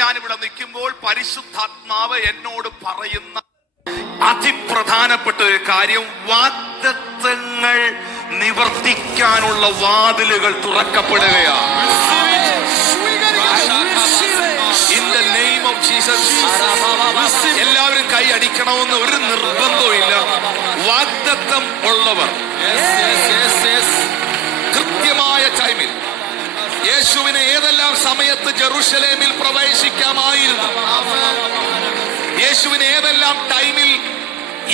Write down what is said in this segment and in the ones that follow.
ഞാനിവിടെ നിൽക്കുമ്പോൾ പരിശുദ്ധാത്മാവ് എന്നോട് പറയുന്ന അതിപ്രധാനപ്പെട്ട ഒരു കാര്യം, വാഗ്ദത്തങ്ങൾ നിവർത്തിക്കാനുള്ള വാതിലുകൾ തുറക്കപ്പെടുകയാണ്. In the name of Jesus. എല്ലാവരും കൈ അടിക്കണമെന്ന് ഒരു നിർബന്ധവും ഇല്ല. വാഗ്ദത്തം ഉള്ളവർ കൃത്യമായ ടൈമിൽ യേശുവിനെ ഏതെല്ലാം സമയത്ത് ജെറുസലേമിൽ പ്രവേശിക്കാമായിരുന്നു, യേശുവിന് ഏതെല്ലാം ടൈമിൽ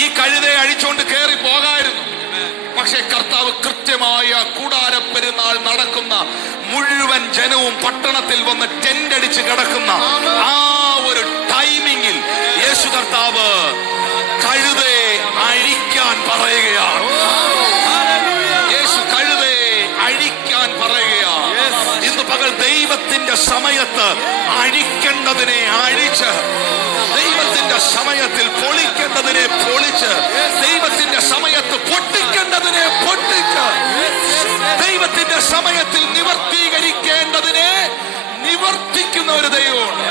ഈ കഴുതയെ അഴിച്ചുകൊണ്ട് കയറി പോകായിരുന്നു. പക്ഷേ കർത്താവ് കൃത്യമായ കൂടാര പെരുന്നാൾ നടക്കുന്ന മുഴുവൻ ജനവും പട്ടണത്തിൽ വന്ന് ടെന്റ് അടിച്ച് കിടക്കുന്ന ആ ഒരു ടൈമിങ്ങിൽ യേശു കർത്താവ് കഴുതയെ അഴിക്കാൻ പറയുകയാണ്. യേശു കഴുതയെ അഴിക്കാൻ പറയുകയാണ്. ഇന്ന് പകൽ ദൈവത്തിന്റെ സമയത്ത് അഴിക്കേണ്ടതിനെ അഴിച്ച്, ദൈവത്തിന്റെ സമയത്തിൽ പൊളിക്കേണ്ടതിനെ പൊളിച്ച്, ദൈവത്തിന്റെ സമയത്ത് പൊട്ടിക്കേണ്ടതിനെ പൊട്ടിച്ച്, ദൈവത്തിന്റെ സമയത്തിൽ നിവർത്തീകരിക്കേണ്ടതിനെ നിവർത്തിക്കുന്ന ഒരു ദൈവമുണ്ട്.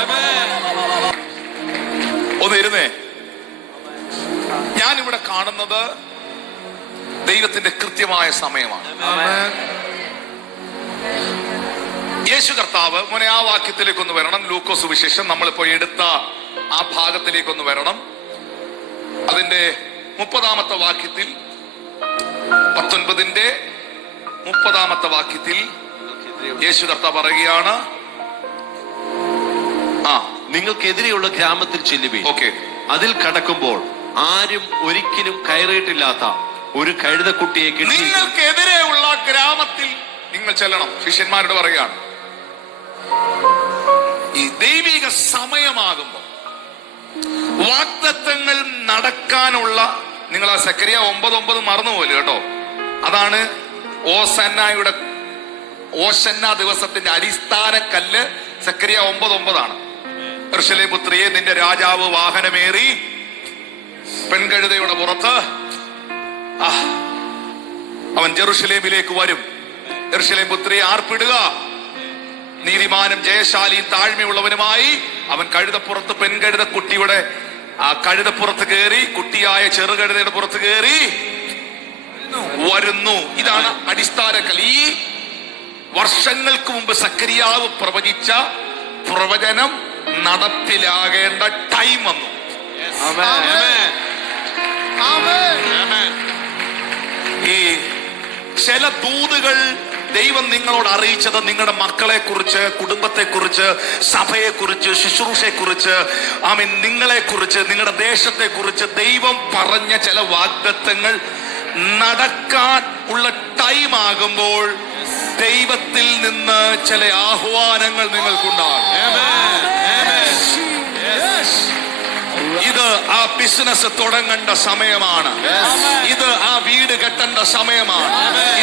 ഒന്നിരുന്നേ. ഞാനിവിടെ കാണുന്നത് ദൈവത്തിന്റെ കൃത്യമായ സമയമാണ്. യേശു കർത്താവ് മോനെ ആ വാക്യത്തിലേക്കൊന്ന് വരണം. ലൂക്കോസ് സുവിശേഷം നമ്മളിപ്പോ എടുത്ത ആ ഭാഗത്തിലേക്കൊന്ന് വരണം. അതിന്റെ 30-ാമത്തെ വാക്യത്തിൽ, 19-ന്റെ 30-ാമത്തെ വാക്യത്തിൽ യേശു കർത്താവ് പറയുകയാണ്, നിങ്ങൾക്കെതിരെയുള്ള ഗ്രാമത്തിൽ ചെല്ലുവീൻ. അതിൽ കടക്കുമ്പോൾ ആരും ഒരിക്കലും കയറിയിട്ടില്ലാത്ത ഒരു കഴുതക്കുട്ടിയെ കിട്ടി. നിങ്ങൾക്കെതിരെയുള്ള ഗ്രാമത്തിൽ നിങ്ങൾ ചെല്ലണം. ശിഷ്യന്മാരോട് പറയുകയാണ്, ഈ ദൈവിക സമയമാകുമ്പോൾ വാഗ്ദത്തങ്ങൾ നടക്കാനുള്ള, നിങ്ങൾ ആ സക്കറിയ 9:9 മറന്നുപോലും കേട്ടോ. അതാണ് ഓശന്ന ദിവസത്തിന്റെ അടിസ്ഥാന കല്ല്. സക്കറിയ 9:9 യെരൂശലേം പുത്രിയെ, നിന്റെ രാജാവ് വാഹനമേറി പെൺകഴുതയുടെ പുറത്ത് അവൻ ജെറുസലേമിലേക്ക് വരും. യെരൂശലേം പുത്രിയെ ആർപ്പിടുക, നീതിമാനും ജയശാലിയും താഴ്മയുള്ളവനുമായി അവൻ കഴുതപ്പുറത്ത്, പെൺകഴുത കുട്ടിയുടെ ആ കഴുതപ്പുറത്ത് കയറി, കുട്ടിയായ ചെറുകഴുതയുടെ പുറത്ത് കയറി വരുന്നു. ഇതാണ് അടിസ്ഥാനക്കൽ. ഈ വർഷങ്ങൾക്ക് മുമ്പ് സക്കറിയാവ് പ്രവചിച്ച പ്രവചനം നടപ്പിലാകേണ്ട ടൈം വന്നു. ഈ ചില ദൂതുകൾ ദൈവം നിങ്ങളോട് അറിയിച്ചത് നിങ്ങളുടെ മക്കളെ കുറിച്ച്, കുടുംബത്തെ കുറിച്ച്, സഭയെ കുറിച്ച്, ശുശ്രൂഷയെ കുറിച്ച്, നിങ്ങളെ കുറിച്ച്, നിങ്ങളുടെ ദേശത്തെ കുറിച്ച് ദൈവം പറഞ്ഞ ചില വാഗ്ദത്തങ്ങൾ നടക്കാൻ ഉള്ള ടൈം ആകുമ്പോൾ ദൈവത്തിൽ നിന്ന് ചില ആഹ്വാനങ്ങൾ നിങ്ങൾക്കുണ്ടാകും. ഇത് ആ ബിസിനസ് തുടങ്ങേണ്ട സമയമാണ്. ഇത് ആ വീട് കെട്ടേണ്ട സമയമാണ്.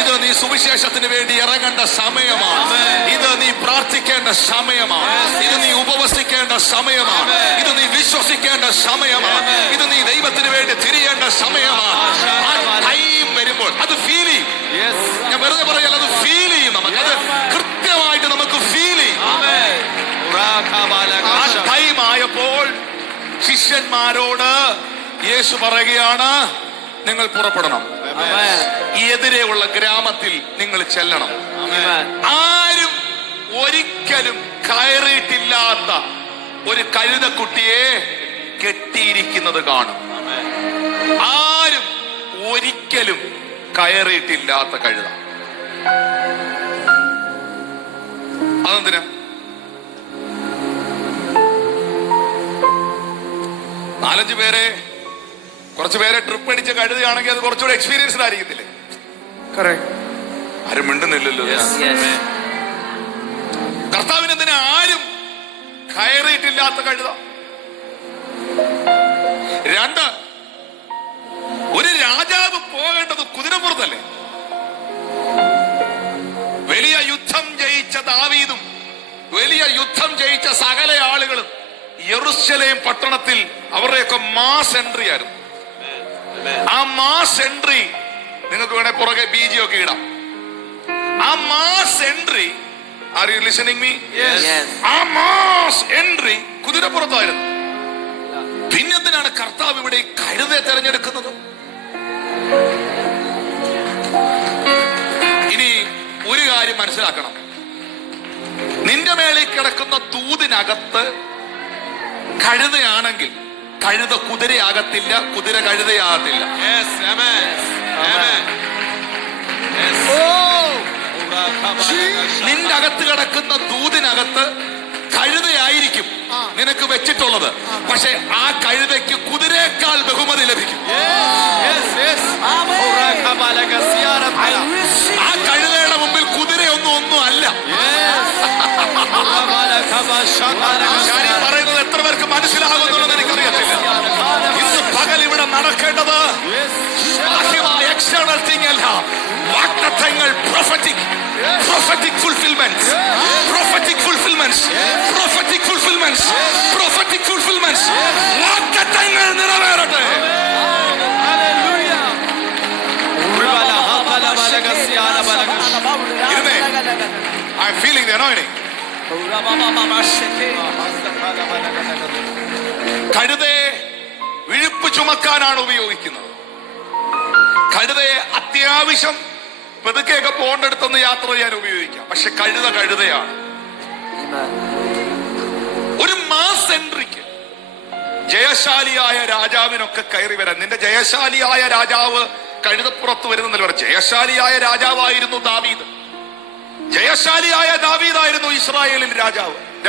ഇത് നീ സുവിശേഷത്തിന് വേണ്ടി ഇറങ്ങേണ്ട സമയമാണ്. ഇത് നീ പ്രാർത്ഥിക്കേണ്ട സമയമാണ്. ഇത് നീ ഉപവസിക്കേണ്ട സമയമാണ്. ഇത് നീ വിശ്വസിക്കേണ്ട സമയമാണ്. ഇത് നീ ദൈവത്തിന് വേണ്ടി തിരിയേണ്ട സമയമാണ്. ആ ടൈം വരുമ്പോൾ അത് ഫീൽ ചെയ്യും. ഞാൻ വെറുതെ പറയല്ല, അത് ഫീൽ ചെയ്യും. നമുക്ക് അത് കൃത്യമായിട്ട് നമുക്ക് ഫീൽ ചെയ്യും. ആ ടൈം ആയപ്പോൾ ശിഷ്യന്മാരോട് യേശു പറയുകയാണ്, നിങ്ങൾ പുറപ്പെടണം, എതിരെയുള്ള ഗ്രാമത്തിൽ നിങ്ങൾ ചെല്ലണം. ആരും ഒരിക്കലും കയറിയിട്ടില്ലാത്ത ഒരു കഴുതക്കുട്ടിയെ കെട്ടിയിരിക്കുന്നത് കാണും. ആരും ഒരിക്കലും കയറിയിട്ടില്ലാത്ത കഴുത. അതെന്തിനാ? 4-5 പേരെ, കുറച്ചു പേരെ ട്രിപ്പ് അടിച്ച കഴുതയാണെങ്കിൽ അത് കുറച്ചുകൂടെ എക്സ്പീരിയൻസ്ഡ് ആയിരിക്കത്തില്ലേ? ആരും മിണ്ടുന്നില്ലല്ലോ. കർത്താവിന് എന്തിനാ ആരും കയറിയിട്ടില്ലാത്ത കഴുത? 2, ഒരു രാജാവ് പോകേണ്ടത് കുതിരപ്പുറത്തല്ലേ? വലിയ യുദ്ധം ജയിച്ച ദാവീദും വലിയ യുദ്ധം ജയിച്ച സകല ആളുകളും യെരൂശലേം പട്ടണത്തിൽ അവരുടെയൊക്കെ മാസ് എൻട്രി ആയിരുന്നു. ആ മാസ് എൻട്രി നിങ്ങൾക്ക് വേണേ പുറകെ ബീജി ഒക്കെ ഇടാം. ആ mass entry, are you listening me? ആ മാസ് എൻട്രി കുതിരപ്പുറത്തായിരുന്നു. പിന്നെന്തിനാണ് കർത്താവ് ഇവിടെ ഈ കഴുതയെ തെരഞ്ഞെടുക്കുന്നത്? ഇനി ഒരു കാര്യം മനസ്സിലാക്കണം. നിന്റെ മേളിൽ കിടക്കുന്ന തൂതിനകത്ത് കഴുതയാണെങ്കിൽ കഴുത കുതിരയാകത്തില്ല, കുതിര കഴുതയാകത്തില്ല. നിന്റെ അകത്ത് കിടക്കുന്ന ദൂതിനകത്ത് കഴുതയായിരിക്കും നിനക്ക് വെച്ചിട്ടുള്ളത്. പക്ഷെ ആ കഴുതയ്ക്ക് കുതിരയേക്കാൾ ബഹുമതി ലഭിക്കും. ആ കഴുതയുടെ മുമ്പിൽ കുതിരയൊന്നും അല്ല. ഞാൻ ഈ പറയുന്നത് എത്ര പേർക്ക് മനസ്സിലാകുന്നുള്ളത് എനിക്കറിയത്തില്ല. ഇന്ന് പകൽ ഇവിടെ നടക്കേണ്ടത് എക്സ്റ്റേണൽ തിങ് അല്ല, വാഗ്ദത്തങ്ങൾ, prophetic fulfillments, prophetic fulfillments, prophetic fulfillments, prophetic fulfillments. വാഗ്ദത്തങ്ങൾ നിറവേറട്ടെ. I am feeling the anointing. കഴുതയെ വിഴുപ്പ് ചുമക്കാനാണ് ഉപയോഗിക്കുന്നത്. കഴുതയെ അത്യാവശ്യം പെതുക്കെയൊക്കെ പോകേണ്ടടുത്തൊന്ന് യാത്ര ചെയ്യാൻ ഉപയോഗിക്കാം. പക്ഷെ കഴുതയാണ്. ഒരു മാസ് എൻട്രിക്ക് ജയശാലിയായ രാജാവിനൊക്കെ കയറി വരാൻ. നിന്റെ ജയശാലിയായ രാജാവ് കഴുതപ്പുറത്ത് വരുന്നല്ലോ. ജയശാലിയായ രാജാവായിരുന്നു ദാവീദ്. ജയശാലിയായ ദാവീദായിരുന്നു ഇസ്രായേലിൽ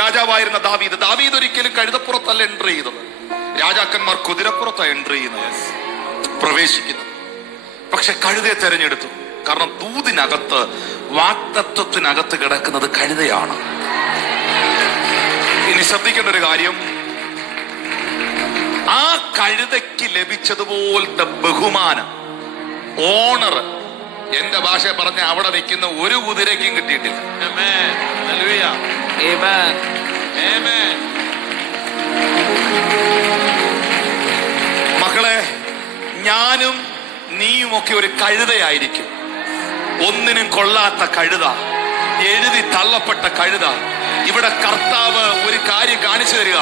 രാജാവായിരുന്ന ദാവീദ്. ദാവീദ് ഒരിക്കലും കഴുതപ്പുറത്തല്ല എൻട്രി ചെയ്തത്. രാജാക്കന്മാർ കുതിരപ്പുറത്താണ് എൻട്രി ചെയ്യുന്നത്, പ്രവേശിക്കുന്നത്. പക്ഷെ കഴുതയെ തെരഞ്ഞെടുത്തു. കാരണം ദൂതിനകത്ത്, വാഗ്ദത്തത്തിനകത്ത് കിടക്കുന്നത് കഴുതയാണ്. ഇനി ശ്രദ്ധിക്കേണ്ട ഒരു കാര്യം, ആ കഴുതയ്ക്ക് ലഭിച്ചതുപോലത്തെ ബഹുമാനം, ഓണർ, എന്റെ ഭാഷ പറഞ്ഞ അവിടെ നിൽക്കുന്ന ഒരു കുതിരയ്ക്കും കിട്ടിയിട്ടില്ല. മക്കളെ, ഞാനും നീയുമൊക്കെ ഒരു കഴുതയായിരിക്കും. ഒന്നിനും കൊള്ളാത്ത കഴുത, എഴുതി തള്ളപ്പെട്ട കഴുത. ഇവിടെ കർത്താവ് ഒരു കാര്യം കാണിച്ചു തരിക.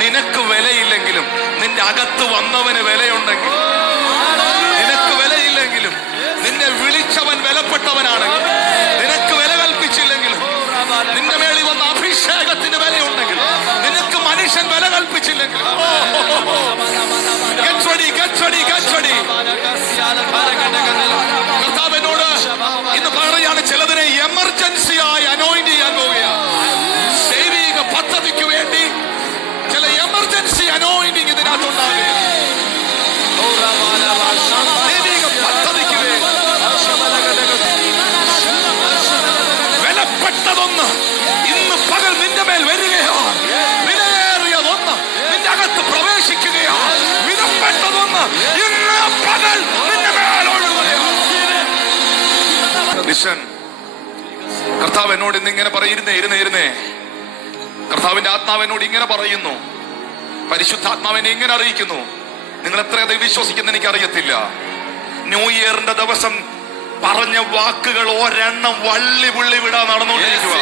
നിനക്ക് വിലയില്ലെങ്കിലും നിന്റെ അകത്ത് വന്നവന് വിലയുണ്ടെങ്കിൽ, നിനക്ക് വിലയില്ലെങ്കിലും നിന്നെ വിളിച്ചവൻ വിലപ്പെട്ടവനാണെങ്കിൽ, നിനക്ക് വില കൽപ്പിച്ചില്ലെങ്കിലും നിന്റെ മേളിൽ വന്ന അഭിഷേകത്തിന് വിലയുണ്ടെങ്കിൽ, നിനക്ക് മനുഷ്യൻ വില കൽപ്പിച്ചില്ലെങ്കിലും, കർത്താവ് എന്നോട് ഇന്ന് പറയാണ്, ചിലതിനെ എമർജൻസിയായി അനോയിന്റ് ചെയ്യാൻ പോവുകയാണ്. ദൈവിക പദ്ധതിക്ക് വേണ്ടി ചില എമർജൻസി അനോയിന്റിങ് ഇതിനകത്തുണ്ടാകുക. ദൈവിക പദ്ധതിക്ക് വേണ്ടി വിലപ്പെട്ടതൊന്ന് ഇന്ന് പകൽ നിന്റെ മേൽ വരികയോ, വിലയേറിയതൊന്ന് നിന്റെ അകത്ത് പ്രവേശിക്കുകയോ, വിലപ്പെട്ടതൊന്ന് ഇന്ന് പകൽ നിന്റെ മേൽ ഒഴുകുകയോ. കർത്താവ് എന്നോട് ഇന്ന് ഇങ്ങനെ ഇരുന്നേ. കർത്താവിന്റെ ആത്മാവ് എന്നോട് ഇങ്ങനെ പറയുന്നു, പരിശുദ്ധാത്മാവിനെ ഇങ്ങനെ അറിയിക്കുന്നു. നിങ്ങൾ എത്ര വിശ്വസിക്കുന്ന എനിക്കറിയത്തില്ല. ന്യൂ ഇയറിന്റെ ദിവസം പറഞ്ഞ വാക്കുകൾ ഒരെണ്ണം വള്ളി പുള്ളി വിടാൻ നടന്നുകൊണ്ടിരിക്കുക.